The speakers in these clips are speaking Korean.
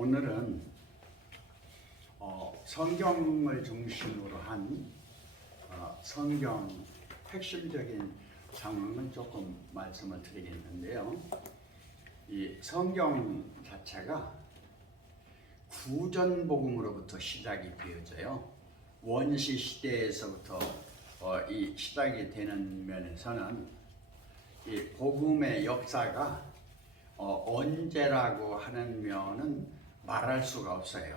오늘은 성경을 중심으로 한 성경 핵심적인 상황을 조금 말씀을 드리겠는데요. 이 성경 자체가 구전복음으로부터 시작이 되어져요. 원시 시대에서부터 이 시작이 되는 면에서는 이 복음의 역사가 언제라고 하는 면은 말할 수가 없어요.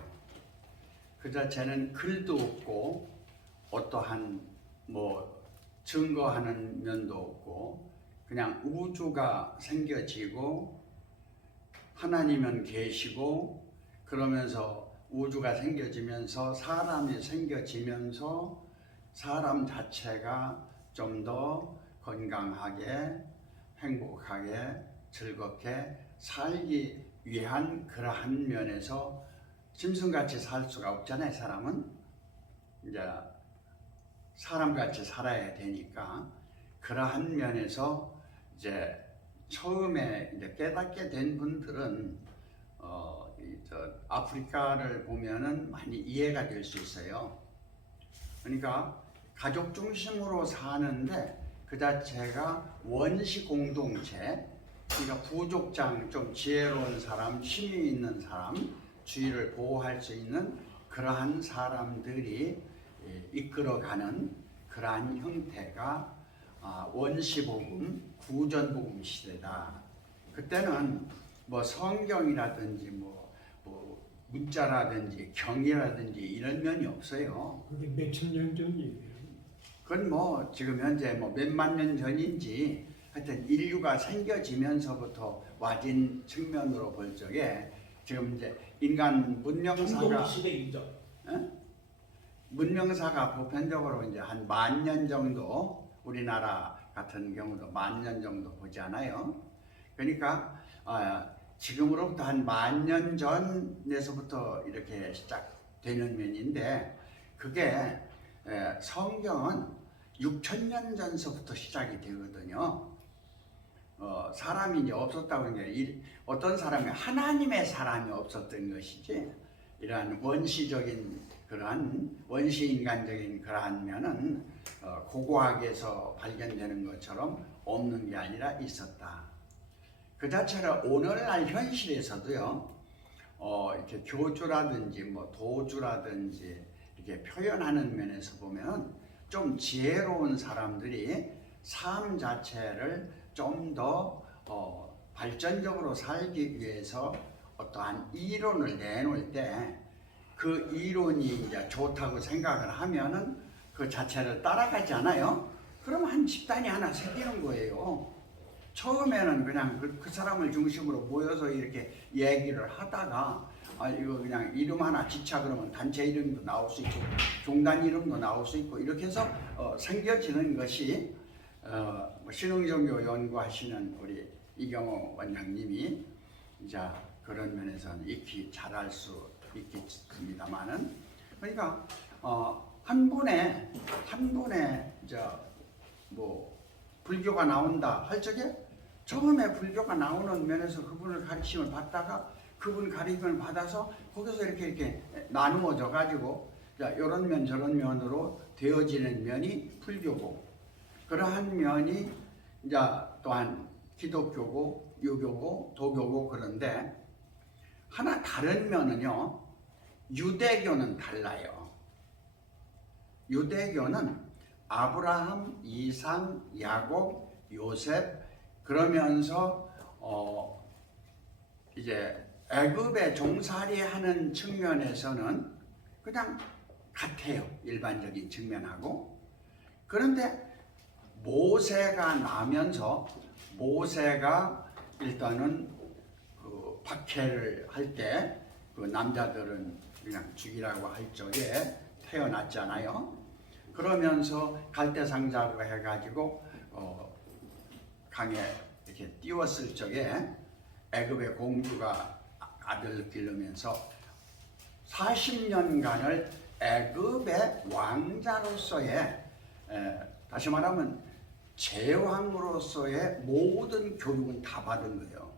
그 자체는 글도 없고 어떠한 증거하는 면도 없고 그냥 우주가 생겨지고 하나님은 계시고 그러면서 우주가 생겨지면서 사람이 생겨지면서 사람 자체가 좀 더 건강하게 행복하게 즐겁게 살기 위한 그러한 면에서 짐승같이 살 수가 없잖아요. 사람은 이제 사람같이 살아야 되니까 그러한 면에서 이제 처음에 이제 깨닫게 된 분들은 아프리카를 보면은 많이 이해가 될 수 있어요. 그러니까 가족 중심으로 사는데 그 자체가 원시 공동체, 그러니까 부족장, 좀 지혜로운 사람, 힘이 있는 사람, 주위를 보호할 수 있는 그러한 사람들이 이끌어가는 그러한 형태가 원시복음, 구전복음 시대다. 그때는 성경이라든지 문자라든지 경이라든지 이런 면이 없어요. 그게 몇천 년 전 얘기예요. 그건 지금 현재 몇만 년 전인지 하여튼 인류가 생겨지면서부터 와진 측면으로 볼 적에 지금 이제 인간 문명사가 시대 이전. 문명사가 보편적으로 이제 한 10,000년 정도, 우리나라 같은 경우도 10,000년 정도 보잖아요. 그러니까 지금으로부터 한 10,000년 전에서부터 이렇게 시작되는 면인데 그게 성경은 6,000년 전서부터 시작이 되거든요. 사람이 이제 없었다고 하는 게 어떤 사람이 하나님의 사람이 없었던 것이지 이러한 원시적인 그러한 원시인간적인 그러한 면은 고고학에서 발견되는 것처럼 없는 게 아니라 있었다. 그 자체로 오늘날 현실에서도요. 이렇게 교주라든지 도주라든지 이렇게 표현하는 면에서 보면 좀 지혜로운 사람들이 삶 자체를 좀 더 발전적으로 살기 위해서 어떠한 이론을 내놓을 때 그 이론이 이제 좋다고 생각을 하면은 그 자체를 따라가지 않아요? 그럼 한 집단이 하나 생기는 거예요. 처음에는 그냥 그 사람을 중심으로 모여서 이렇게 얘기를 하다가 이거 그냥 이름 하나 지차 그러면 단체 이름도 나올 수 있고 종단 이름도 나올 수 있고 이렇게 해서 생겨지는 것이 신흥종교 연구하시는 우리 이경호 원장님이 이제 그런 면에서는 익히 잘할 수 있겠습니다만은 그러니까 한 분의 불교가 나온다 할 적에 처음에 불교가 나오는 면에서 그분을 가르침을 받다가 그분 가르침을 받아서 거기서 이렇게 나누어져 가지고 이런 면 저런 면으로 되어지는 면이 불교고 그러한 면이 이제 또한 기독교고 유교고 도교고 그런데 하나 다른 면은요. 유대교는 달라요. 유대교는 아브라함, 이삭, 야곱, 요셉 그러면서 이제 애굽에 종살이하는 측면에서는 그냥 같아요. 일반적인 측면하고. 그런데 모세가 나면서 모세가 일단은 그 박해를 할 때 그 남자들은 그냥 죽이라고 할 적에 태어났잖아요. 그러면서 갈대상자로 해가지고 강에 이렇게 띄웠을 적에 애굽의 공주가 아들을 기르면서 40년간을 애굽의 왕자로서의 다시 말하면 제왕으로서의 모든 교육은 다 받은 거예요.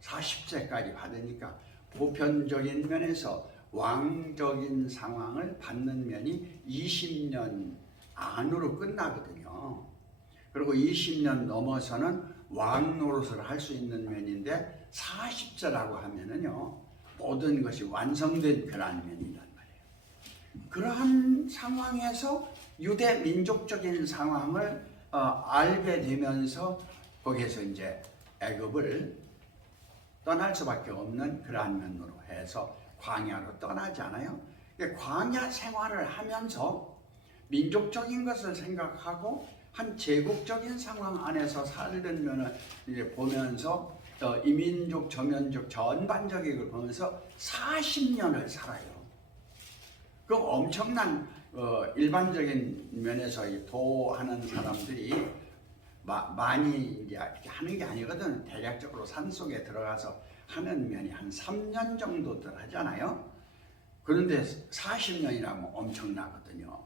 40세까지 받으니까 보편적인 면에서 왕적인 상황을 받는 면이 20년 안으로 끝나거든요. 그리고 20년 넘어서는 왕 노릇을 할 수 있는 면인데 40세라고 하면은요 모든 것이 완성된 그러한 면이란 말이에요. 그러한 상황에서 유대 민족적인 상황을 알게 되면서 거기에서 이제 애굽을 떠날 수밖에 없는 그러한 면으로 해서 광야로 떠나지 않아요? 광야 생활을 하면서 민족적인 것을 생각하고 한 제국적인 상황 안에서 살던 면을 이제 보면서 이민족, 저민족 전반적인 걸 보면서 40년을 살아요. 그 엄청난 일반적인 면에서 도하는 사람들이 많이 이제 이렇게 하는 게 아니거든. 대략적으로 산 속에 들어가서 하는 면이 한 3년 정도들 하잖아요. 그런데 40년이라면 엄청나거든요.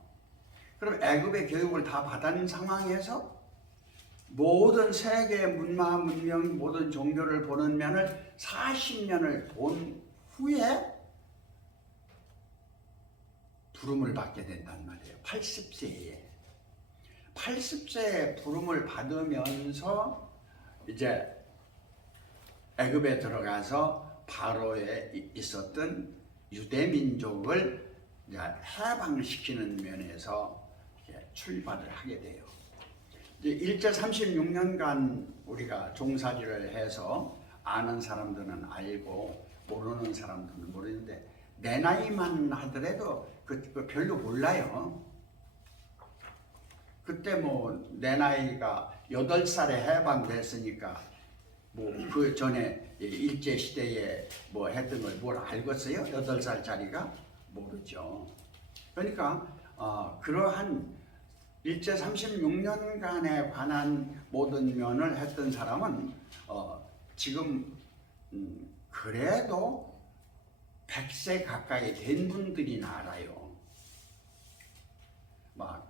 그럼 애굽의 교육을 다 받은 상황에서 모든 세계 문화, 문명, 모든 종교를 보는 면을 40년을 본 후에 부름을 받게 된단 말이에요. 80세에. 80세에 부름을 받으면서 이제 애굽에 들어가서 바로에 있었던 유대 민족을 해방시키는 면에서 출발을 하게 돼요. 일제 36년간 우리가 종살이를 해서 아는 사람들은 알고 모르는 사람들은 모르는데 내 나이만 하더라도 그 별로 몰라요. 그때 뭐 내 나이가 8살에 해방됐으니까 뭐 그 전에 일제 시대에 뭐 했던 걸 뭘 알겠어요? 8살짜리가 모르죠. 그러니까 그러한 일제 36년간에 관한 모든 면을 했던 사람은 지금 그래도 100세 가까이 된 분들이나 알아요. 막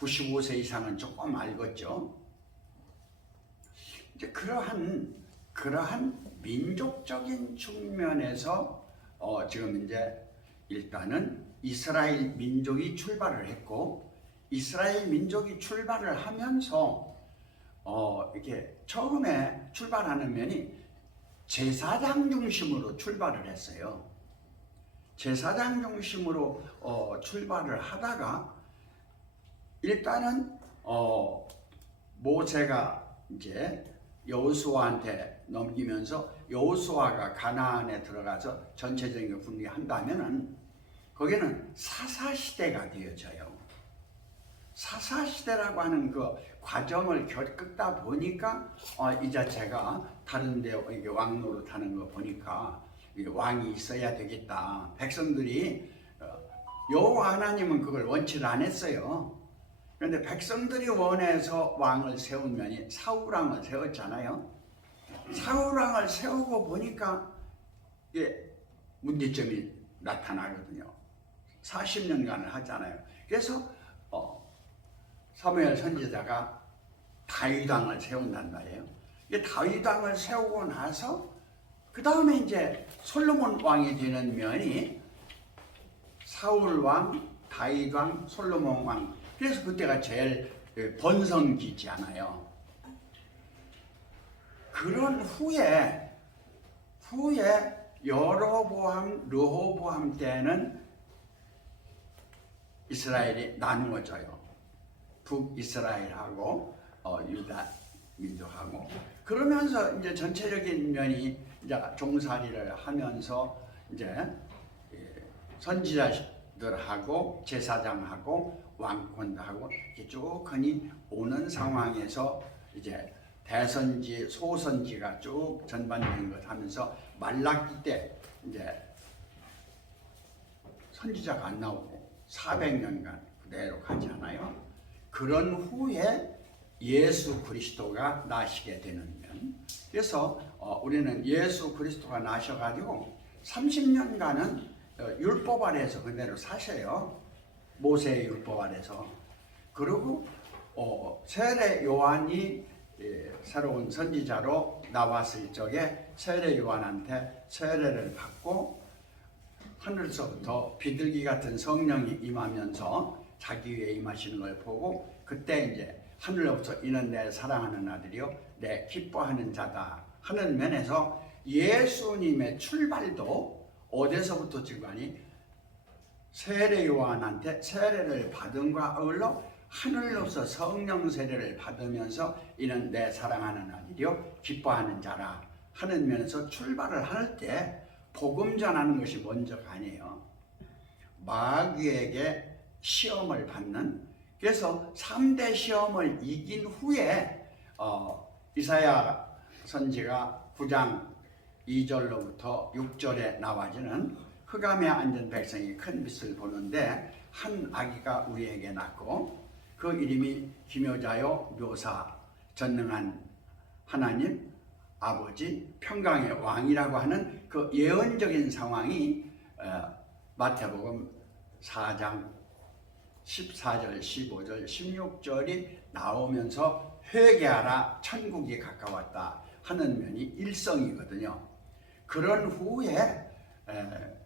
95세 이상은 조금 알겠죠. 이제 그러한 민족적인 측면에서 지금 이제 일단은 이스라엘 민족이 출발을 했고, 이스라엘 민족이 출발을 하면서 이렇게 처음에 출발하는 면이 제사장 중심으로 출발을 했어요. 제사장 중심으로 출발을 하다가 일단은 모세가 이제 여호수아한테 넘기면서 여호수아가 가나안에 들어가서 전체적인 분리한다면은 거기는 사사시대가 되어져요. 사사시대라고 하는 그 과정을 겪다 보니까 이 자체가 다른데 이게 왕 노릇하는 거 보니까 왕이 있어야 되겠다. 백성들이 여호와 하나님은 그걸 원치를 안 했어요. 그런데 백성들이 원해서 왕을 세운 면이 사울왕을 세웠잖아요. 사울왕을 세우고 보니까 문제점이 나타나거든요. 40년간을 하잖아요. 그래서 사무엘 선지자가 다윗왕을 세운단 말이에요. 다윗왕을 세우고 나서 그 다음에 이제 솔로몬 왕이 되는 면이 사울왕, 다윗왕, 솔로몬 왕. 그래서 그때가 제일 번성기잖아요. 그런 후에 여로보암, 르호보암 때는 이스라엘이 나누어져요. 북이스라엘하고 유다 민족하고. 그러면서 이제 전체적인 면이 이제 종살이를 하면서 이제 선지자들하고 제사장하고 왕권도 하고 이렇게 쭉 하니 오는 상황에서 이제 대선지, 소선지가 쭉 전반적인 것 하면서 말라기 때 이제 선지자가 안 나오고 400년간 그대로 가지 않아요. 그런 후에 예수 그리스도가 나시게 되는 면. 그래서 우리는 예수 그리스도가 나셔가지고 30년간은 율법 아래에서 그대로 사셔요. 모세의 율법 아래에서. 그리고 세례 요한이 새로운 선지자로 나왔을 적에 세례 요한한테 세례를 받고 하늘서부터 비둘기 같은 성령이 임하면서 자기 위에 임하시는 걸 보고 그때 이제 하늘로부터 이는 내 사랑하는 아들이요 내 기뻐하는 자다 하는 면에서 예수님의 출발도 어디서부터 지금하니 세례 요한한테 세례를 받은과 어울러 하늘로서 성령 세례를 받으면서 이는 내 사랑하는 아들이요 기뻐하는 자라 하는 면에서 출발을 할 때 복음 전하는 것이 먼저가 아니에요. 마귀에게 시험을 받는, 그래서 3대 시험을 이긴 후에 이사야 선지가 9장 2절로부터 6절에 나와지는 흑암에 앉은 백성이 큰 빛을 보는데 한 아기가 우리에게 낳고 그 이름이 기묘자요 묘사 전능한 하나님 아버지 평강의 왕이라고 하는 그 예언적인 상황이 마태복음 4장 14절, 15절, 16절이 나오면서 회개하라 천국이 가까웠다 하는 면이 일성이거든요. 그런 후에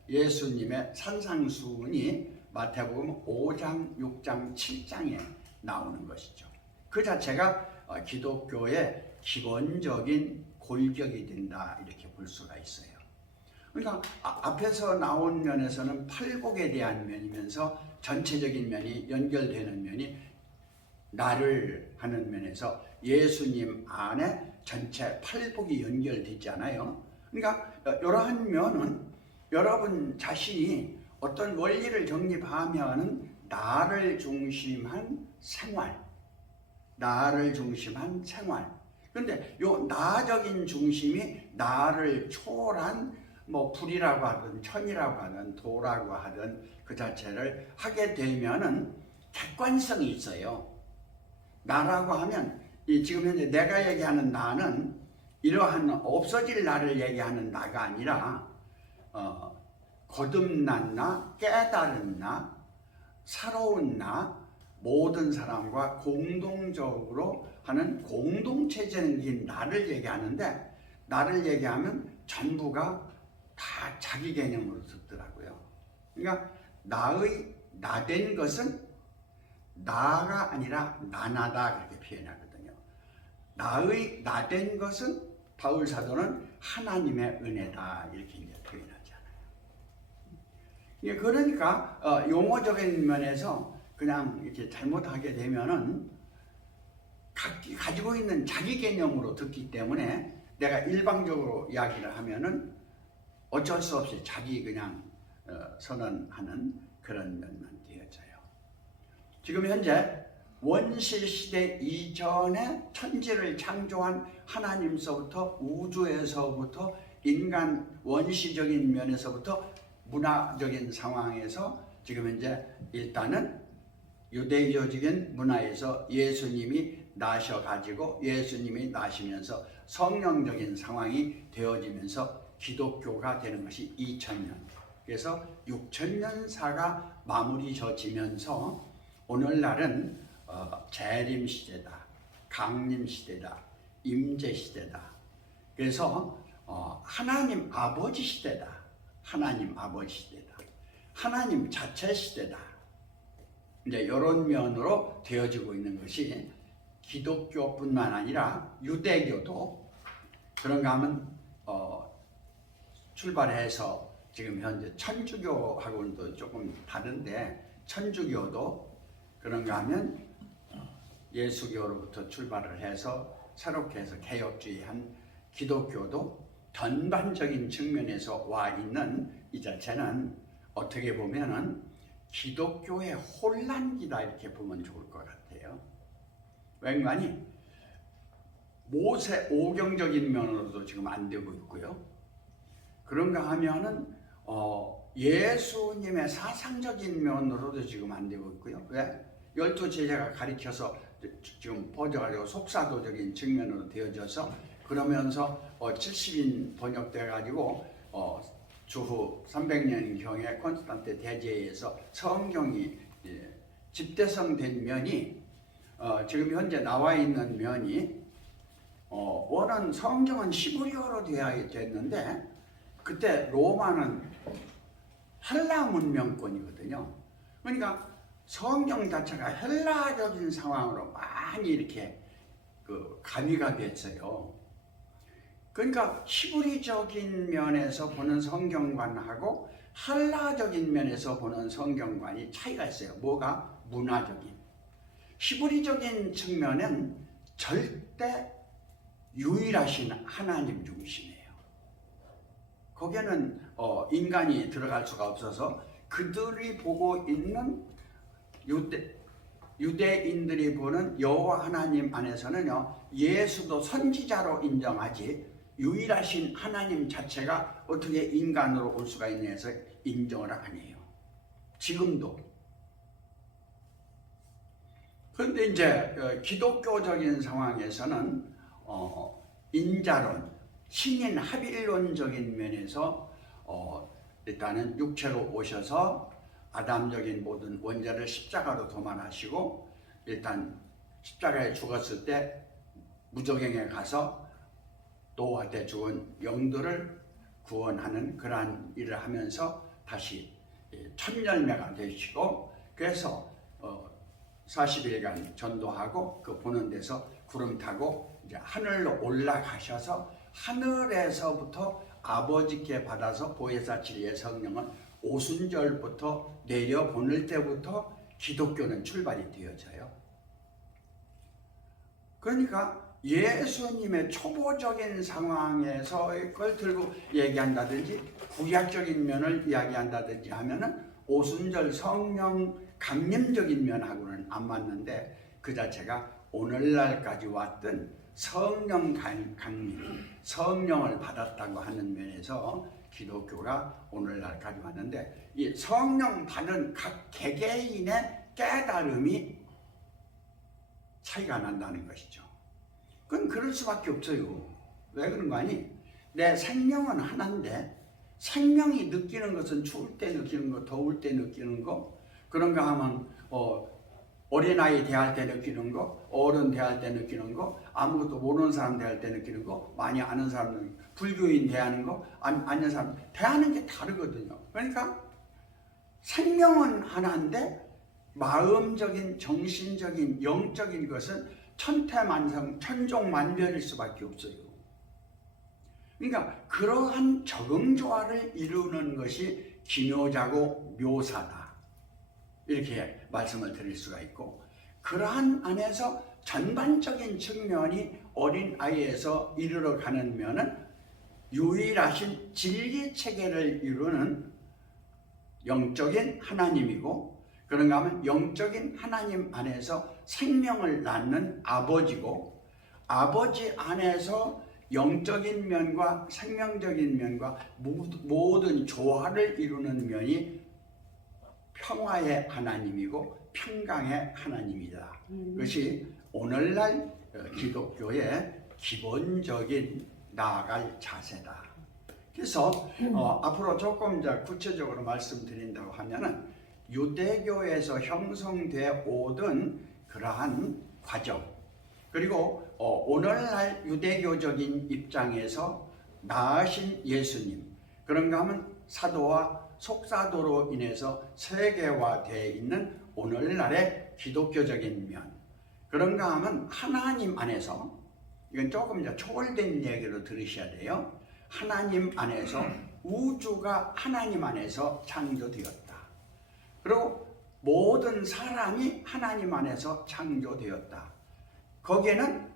예수님의 산상수훈이 마태복음 5장, 6장, 7장에 나오는 것이죠. 그 자체가 기독교의 기본적인 골격이 된다 이렇게 볼 수가 있어요. 그러니까 앞에서 나온 면에서는 팔복에 대한 면이면서 전체적인 면이 연결되는 면이 나를 하는 면에서 예수님 안에 전체 팔복이 연결되잖아요. 그러니까 이러한 면은 여러분 자신이 어떤 원리를 정립하면은 나를 중심한 생활, 나를 중심한 생활. 그런데 요 나적인 중심이 나를 초월한 뭐 불이라고 하든 천이라고 하든 도라고 하든 그 자체를 하게 되면은 객관성이 있어요. 나라고 하면 지금 현재 내가 얘기하는 나는 이러한 없어질 나를 얘기하는 나가 아니라 거듭난 나, 깨달은 나, 새로운 나, 모든 사람과 공동적으로 하는 공동체적인 나를 얘기하는데 나를 얘기하면 전부가 다 자기 개념으로 듣더라고요. 그러니까 나의 나된 것은 나가 아니라 나나다 그렇게 표현하거든요. 나의 나된 것은 바울 사도는 하나님의 은혜다 이렇게 이제 표현하잖아요. 그러니까 용어적인 면에서 그냥 이렇게 잘못하게 되면은 가지고 있는 자기 개념으로 듣기 때문에 내가 일방적으로 이야기를 하면은 어쩔 수 없이 자기 그냥 선언하는 그런 면만 되어져요. 지금 현재 원시 시대 이전에 천지를 창조한 하나님서부터 우주에서부터 인간 원시적인 면에서부터 문화적인 상황에서 지금 현재 일단은 유대교적인 문화에서 예수님이 나셔가지고 예수님이 나시면서 성령적인 상황이 되어지면서 기독교가 되는 것이 2000년. 그래서 6000년사가 마무리 져지면서 오늘날은 재림 시대다, 강림 시대다, 임재 시대다. 그래서 하나님 아버지 시대다, 하나님 아버지 시대다, 하나님 자체 시대다. 이제 이런 면으로 되어지고 있는 것이 기독교뿐만 아니라 유대교도 그런가 하면 출발해서 지금 현재 천주교하고는 또 조금 다른데 천주교도 그런가 하면 예수교로부터 출발을 해서 새롭게 해서 개혁주의한 기독교도 전반적인 측면에서 와 있는 이 자체는 어떻게 보면은 기독교의 혼란기다 이렇게 보면 좋을 것 같아요. 왠가니 모세 오경적인 면으로도 지금 안 되고 있고요. 그런가 하면은 예수님의 사상적인 면으로도 지금 안 되고 있고요. 왜? 12제자가 가리켜서 지금 퍼져가지고 속사도적인 측면으로 되어져서 그러면서 70인 번역돼 가지고 주후 300년경에 콘스탄테 대제에서 성경이 집대성된 면이 지금 현재 나와 있는 면이 원은 성경은 히브리어로 되어 있는데 그때 로마는 헬라 문명권이거든요. 그러니까 성경 자체가 헬라적인 상황으로 많이 이렇게 가미가 됐어요. 그러니까 히브리적인 면에서 보는 성경관하고 헬라적인 면에서 보는 성경관이 차이가 있어요. 뭐가? 문화적인. 히브리적인 측면은 절대 유일하신 하나님 중심이에요. 거기에는 인간이 들어갈 수가 없어서 그들이 보고 있는 유대인들이 보는 여호와 하나님 안에서는요, 예수도 선지자로 인정하지 유일하신 하나님 자체가 어떻게 인간으로 올 수가 있냐 해서 인정을 안 해요. 지금도. 그런데 이제 기독교적인 상황에서는 인자론, 신인 합일론적인 면에서 일단은 육체로 오셔서 아담적인 모든 원죄를 십자가로 도말하시고 일단 십자가에 죽었을 때 무저갱에 가서 노아 때 죽은 영들을 구원하는 그러한 일을 하면서 다시 천열매가 되시고 그래서 40일간 전도하고 그 보는 데서 구름 타고 이제 하늘로 올라가셔서 하늘에서부터 아버지께 받아서 보혜사 진리의 성령을 오순절부터 내려 보낼 때부터 기독교는 출발이 되어져요. 그러니까 예수님의 초보적인 상황에서 그걸 들고 얘기한다든지 구약적인 면을 이야기한다든지 하면은 오순절 성령 강림적인 면하고는 안 맞는데 그 자체가 오늘날까지 왔던 성령 강림, 성령을 받았다고 하는 면에서 기독교가 오늘날까지 왔는데 이 성령 받은 각 개개인의 깨달음이 차이가 난다는 것이죠. 그건 그럴 수밖에 없어요. 왜 그런 거 아니? 내 생명은 하나인데 생명이 느끼는 것은 추울 때 느끼는 거, 더울 때 느끼는 거, 그런가 하면 어린아이 대할 때 느끼는 거, 어른 대할 때 느끼는 거, 아무것도 모르는 사람 대할 때 느끼는 거, 많이 아는 사람, 불교인 대하는 거, 아는 사람 대하는 게 다르거든요. 그러니까 생명은 하나인데 마음적인, 정신적인, 영적인 것은 천태만성, 천종만별일 수밖에 없어요. 그러니까 그러한 적응조화를 이루는 것이 기묘자고 묘사다. 이렇게 말씀을 드릴 수가 있고 그러한 안에서 전반적인 측면이 어린아이에서 이르러 가는 면은 유일하신 진리체계를 이루는 영적인 하나님이고 그런가 하면 영적인 하나님 안에서 생명을 낳는 아버지고 아버지 안에서 영적인 면과 생명적인 면과 모든 조화를 이루는 면이 평화의 하나님이고 평강의 하나님이다. 그것이 오늘날 기독교의 기본적인 나아갈 자세다. 그래서 앞으로 조금 이제 구체적으로 말씀드린다고 하면은 유대교에서 형성되어 오던 그러한 과정 그리고 오늘날 유대교적인 입장에서 나으신 예수님 그런가 하면 사도와 속사도로 인해서 세계화되어 있는 오늘날의 기독교적인 면 그런가 하면 하나님 안에서 이건 조금 이제 초월된 얘기로 들으셔야 돼요. 하나님 안에서 우주가 하나님 안에서 창조되었다. 그리고 모든 사람이 하나님 안에서 창조되었다. 거기에는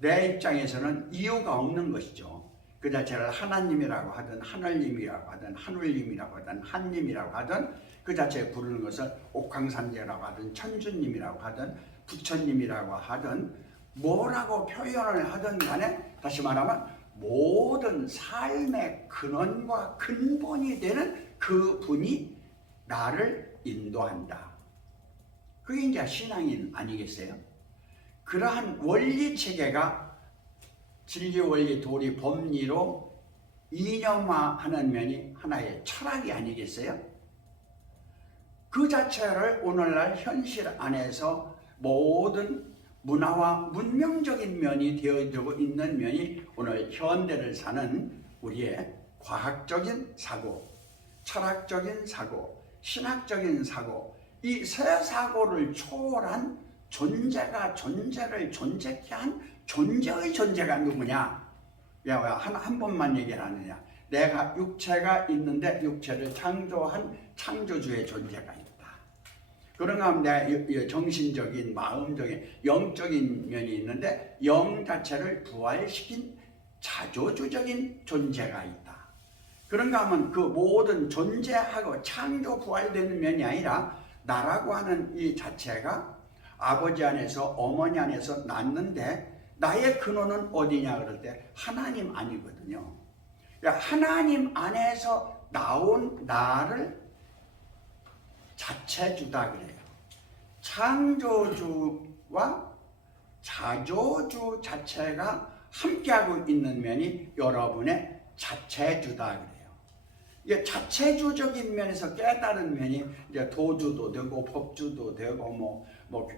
내 입장에서는 이유가 없는 것이죠. 그 자체를 하나님이라고 하든 하늘님이라고 하든 하늘님이라고 하든 한님이라고 하든 그 자체에 부르는 것을 옥황삼재라고 하든 천주님이라고 하든 부처님이라고 하든 뭐라고 표현을 하든 간에 다시 말하면 모든 삶의 근원과 근본이 되는 그 분이 나를 인도한다. 그게 이제 신앙인 아니겠어요? 그러한 원리 체계가 진리, 원리, 도리, 법리로 이념화하는 면이 하나의 철학이 아니겠어요? 그 자체를 오늘날 현실 안에서 모든 문화와 문명적인 면이 되어지고 있는 면이 오늘 현대를 사는 우리의 과학적인 사고, 철학적인 사고, 신학적인 사고, 이 세 사고를 초월한 존재가 존재를 존재케 한 존재의 존재가 누구냐? 한 번만 얘기를 하느냐? 내가 육체가 있는데 육체를 창조한 창조주의 존재가 있다. 그런가 하면 내가 정신적인, 마음적인, 영적인 면이 있는데 영 자체를 부활시킨 자조주적인 존재가 있다. 그런가 하면 그 모든 존재하고 창조 부활되는 면이 아니라 나라고 하는 이 자체가 아버지 안에서 어머니 안에서 낳는데 나의 근원은 어디냐 그럴 때 하나님 아니거든요. 하나님 안에서 나온 나를 자체주다 그래요. 창조주와 자조주 자체가 함께하고 있는 면이 여러분의 자체주다 그래요. 이게 자체주적인 면에서 깨달은 면이 이제 도주도 되고 법주도 되고 뭐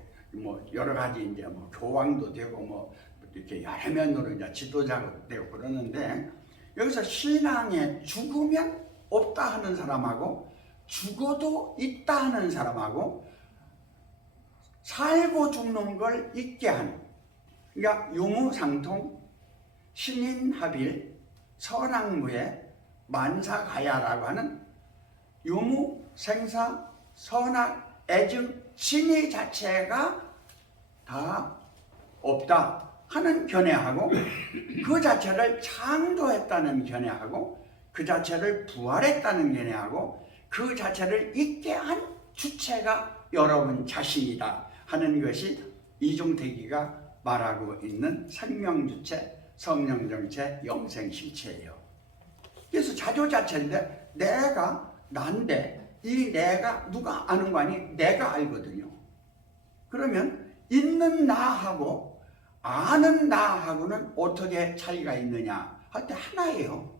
여러 가지 이제 뭐 교황도 되고 뭐 이렇게 여러 면으로 이제 지도자가 되고 그러는데 여기서 신앙에 죽으면 없다 하는 사람하고 죽어도 있다 하는 사람하고 살고 죽는 걸 있게 하는, 그러니까 유무상통, 신인합일, 선악무예, 만사가야라고 하는 유무, 생사, 선악, 애증, 신의 자체가 다 없다 하는 견해하고 그 자체를 창조했다는 견해하고 그 자체를 부활했다는 견해하고 그 자체를 있게 한 주체가 여러분 자신이다 하는 것이 이종택이가 말하고 있는 생명주체, 성령정체, 영생실체예요. 그래서 자조자체인데 내가 난데 이 내가 누가 아는 거 아니? 내가 알거든요. 그러면 있는 나하고 아는 나하고는 어떻게 차이가 있느냐 할 때 하나예요.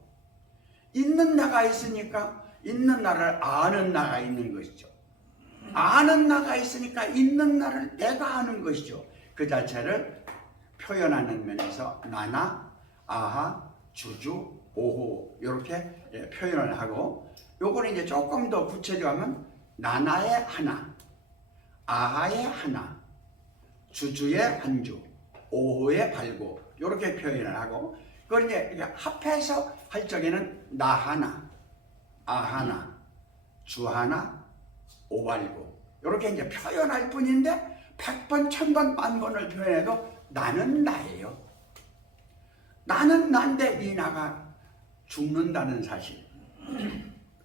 있는 나가 있으니까 있는 나를 아는 나가 있는 것이죠. 아는 나가 있으니까 있는 나를 내가 아는 것이죠. 그 자체를 표현하는 면에서 나나, 아하, 주주, 오호 이렇게 표현을 하고 요거는 이제 조금 더 구체적하면 나나의 하나, 아하의 하나, 주주의 한주, 오호의 발고 이렇게 표현을 하고 그걸 이제 합해서 할 적에는 나 하나, 아 하나, 주 하나, 오발고 이렇게 이제 표현할 뿐인데 100번, 1000번, 10,000번을 표현해도 나는 나예요. 나는 난데 이 나가 죽는다는 사실.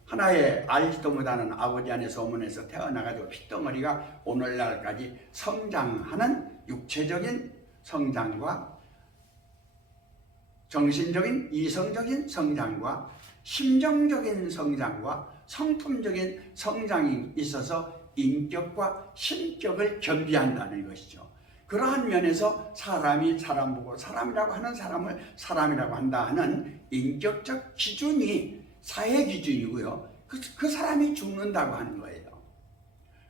하나의 알지도 못하는 아버지 안에서 어머니에서 태어나가지고 핏덩어리가 오늘날까지 성장하는 육체적인 성장과 정신적인 이성적인 성장과 심정적인 성장과 성품적인 성장이 있어서 인격과 신격을 겸비한다는 것이죠. 그러한 면에서 사람이 사람 보고 사람이라고 하는 사람을 사람이라고 한다 하는 인격적 기준이 사회 기준이고요. 그 사람이 죽는다고 하는 거예요.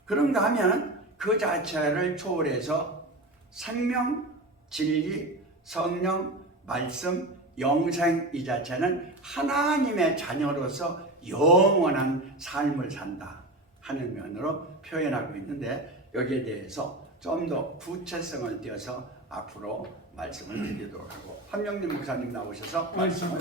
그런가 하면 그 자체를 초월해서 생명, 진리, 성령, 말씀, 영생 이 자체는 하나님의 자녀로서 영원한 삶을 산다 하는 면으로 표현하고 있는데 여기에 대해서 좀 더 구체성을 띄어서 앞으로 말씀을 드리도록 하고 한명림 목사님 나오셔서 말씀을